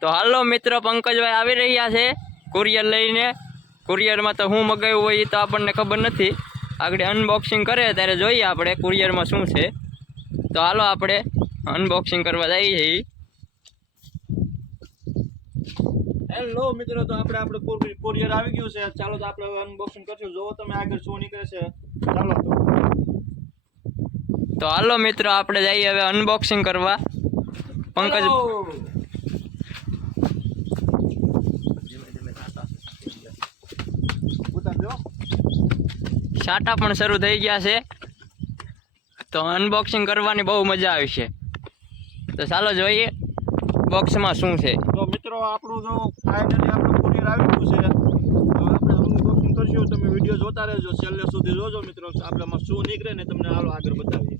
તો હાલો મિત્રો, પંકજભાઈ આવી રહ્યા છે કુરિયર લઈને. કુરિયરમાં તો શું મગાવ્યું હોય એ તો આપણને ખબર નથી. આગળ અનબોક્સિંગ કરે ત્યારે જોઈએ આપણે કુરિયરમાં શું છે. તો હાલો આપણે અનબોક્સિંગ કરવા જઈએ છીએ. હેલો મિત્રો, તો આપણે કુરિયર આવી ગયું છે. ચાલો તો આપણે અનબોક્સિંગ કરશું. જો તમે આગળ શું નીકળે છે. ચાલો તો હાલો મિત્રો, આપણે જઈએ હવે અનબોક્સિંગ કરવા. પંકજ સાટા પણ શરૂ થઈ ગયા છે, તો અનબોક્સિંગ કરવાની બહુ મજા આવશે. તો ચાલો જોઈએ બોક્સમાં શું છે. તો મિત્રો, આપણું જો ફાઇનલી આપણું કુરિયર આવી ગયું છે. તો આપણે અનબોક્સિંગ કરશું. તમે વિડીયો જોતા રહેજો, છેલ્લે સુધી જોજો મિત્રો. આપણામાં શું નીકળે ને તમને હાલો આગળ બતાવીએ.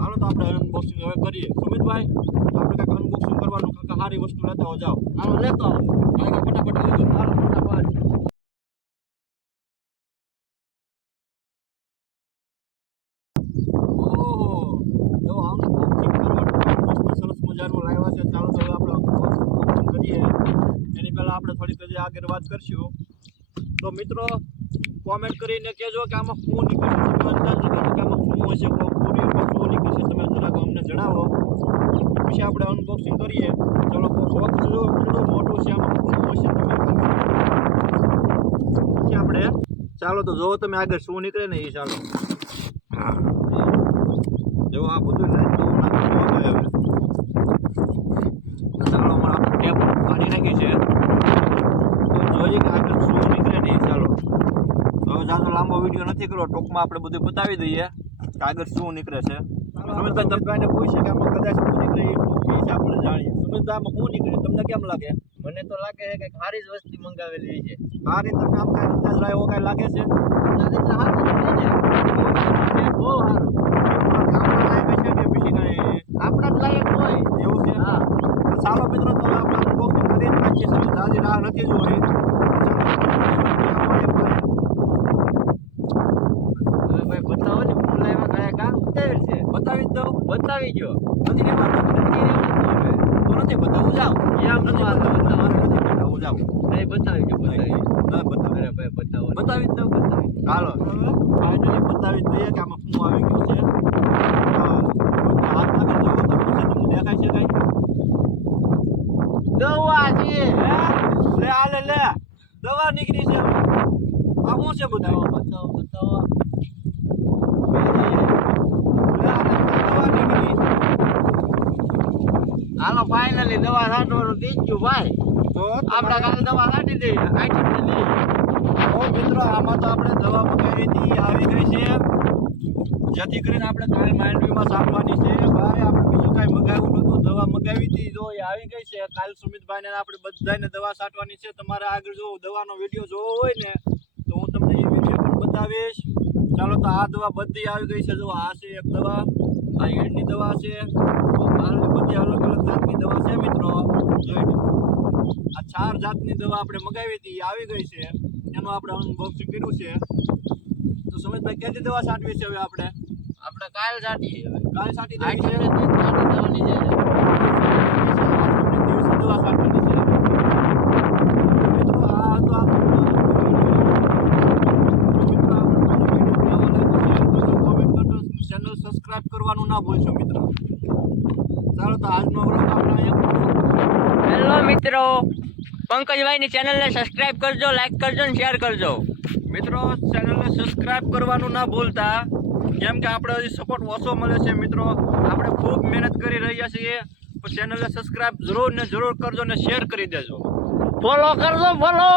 હાલો તો આપણે અનબોક્સિંગ હવે કરીએ. સુમિતભાઈ, આપણે કાંઈક અનબોક્સિંગ કરવાનું, કાંઈક સારી વસ્તુ લેતા હો. જાઓ, હાલો લેતો આવો. ફટાફટ લેજો. હાલો ફટાફટ. એની પહેલા આપણે થોડીક હજી આગળ વાત કરશું. તો મિત્રો, કોમેન્ટ કરીને કહેજો કે આમાં શું નીકળશે. તમે અંદાજ લગાવો કે આમાં શું હશે, કુરિયરમાં શું નીકળશે, તમે જરાક અમને જણાવો. પછી આપણે અનબોક્સિંગ કરીએ. ચલો, બોક્સ જો કેટલું મોટું છે, આમાં શું હશે તમે પછી આપણે ચાલો તો જોવો તમે આગળ શું નીકળે ને એ. ચાલો જો આ બધું ચાલો હમણાં આપણે ટેપ કાઢી નાખી છે. જોઈએ કે આગળ શું નીકળે નહીં. ચાલો હવે જાજો લાંબો વિડીયો નથી કરવો, ટૂંકમાં આપણે બધું બતાવી દઈએ કે આગળ શું નીકળે છે. સુમિતભાઈને પૂછે કે આમાં કદાચ શું નીકળે એ આપણે જાણીએ. સુમિતભાઈ, આમાં શું નીકળે તમને કેમ લાગે? મને તો લાગે છે કે સારી જ વસ્તુ મંગાવેલી છે. સારી તમને આમ કાંઈ અંદાજ રહ્યો એવો કાંઈ લાગે છે? બહુ સારું. આપણા લાયક હશે કે પછી કાંઈ આપણા જ લાયક હોય એવું છે? હા. ચાલો મિત્રો, તો આપણે અનબોક્સિંગ કરી જ નાખીએ. દાદી રાહ નથી જોઈ. ભાઈ બતાવો ને, મુલાયમાં કયા કામ બતાવેલ છે. બતાવી જ દઉં. બતાવી ગયો નથી રહેવાનું. તો નથી બતાવું. જાઓ એમ નથી બતાવું. જાઓ નહીં બતાવી ગયો. બતાવી ના બતાવે. અરે ભાઈ બતાવો. બતાવી જ દઉં. ચાલો ફાઇનલી બતાવી જ દઈએ કે આમાં શું આવી ગયું છે. હાથ નાખી જવું તો પછી તમને દેખાય છે કાંઈ? દવા છે. લે આ લે દવા નીકળી છે. આ શું છે બતાવો. બતાવો બતાવો. દવા નીકળી. હાલો ફાઇનલી દવા છાંટવાનું થઈ ગયું ભાઈ. તો આપણે કાલે દવા છાંટી દઈએ. આઈટમ લઈએ. તો મિત્રો, આમાં તો આપણે દવા મગાવી હતી, આવી ગઈ છે. જેથી કરીને આપણે કાલે માંડવીમાં છાંટવાની છે. ભાઈ આપણે બીજું કાંઈ મગાવ્યું નહોતું, દવા મગાવી હતી. જો એ આવી ગઈ છે. કાલ સુમિતભાઈને આપણે બધાને દવા છાંટવાની છે. તમારે આગળ જો દવાનો વિડીયો જોવો હોય ને તો હું તમને એ વિડીયો પણ બતાવીશ. ચાલો તો આ દવા બધી આવી ગઈ છે. જો આ છે એક દવા, આ ઈડની દવા છે, બધી અલગ અલગ જાતની દવા છે મિત્રો. જોઈ લો, આ 4 જાતની દવા આપણે મગાવી હતી, આવી ગઈ છે. એનું આપણે અનબોક્સિંગ કર્યું છે. તો સુમિતભાઈ, ક્યાંથી દવા છાંટવી છે હવે આપણે? આપણે કાલ છાંટીએ. કાલે છાંટી દેવી છે. છાંટી દેવાની છે. દિવસે દવા છાંટવાની છે. મિત્રો, આ હતો આપણો કોમેન્ટ કરજો, ચેનલ સબસ્ક્રાઇબ કરવાનું ના ભૂલશો મિત્રો. ચાલો તો આજનો વ્લોગ આપણે અહીંયા. હેલો મિત્રો, પંકજભાઈની ચેનલને સબસ્ક્રાઇબ કરજો, લાઈક કરજો ને શેર કરજો. મિત્રો, ચેનલને સબસ્ક્રાઇબ કરવાનું ના ભૂલતા, કેમ કે આપણે હજી સપોર્ટ ઓછો મળે છે મિત્રો. આપણે ખૂબ મહેનત કરી રહ્યા છીએ. તો ચેનલને સબસ્ક્રાઇબ જરૂર ને જરૂર કરજો ને શેર કરી દેજો. ફોલો કરજો, ફોલો.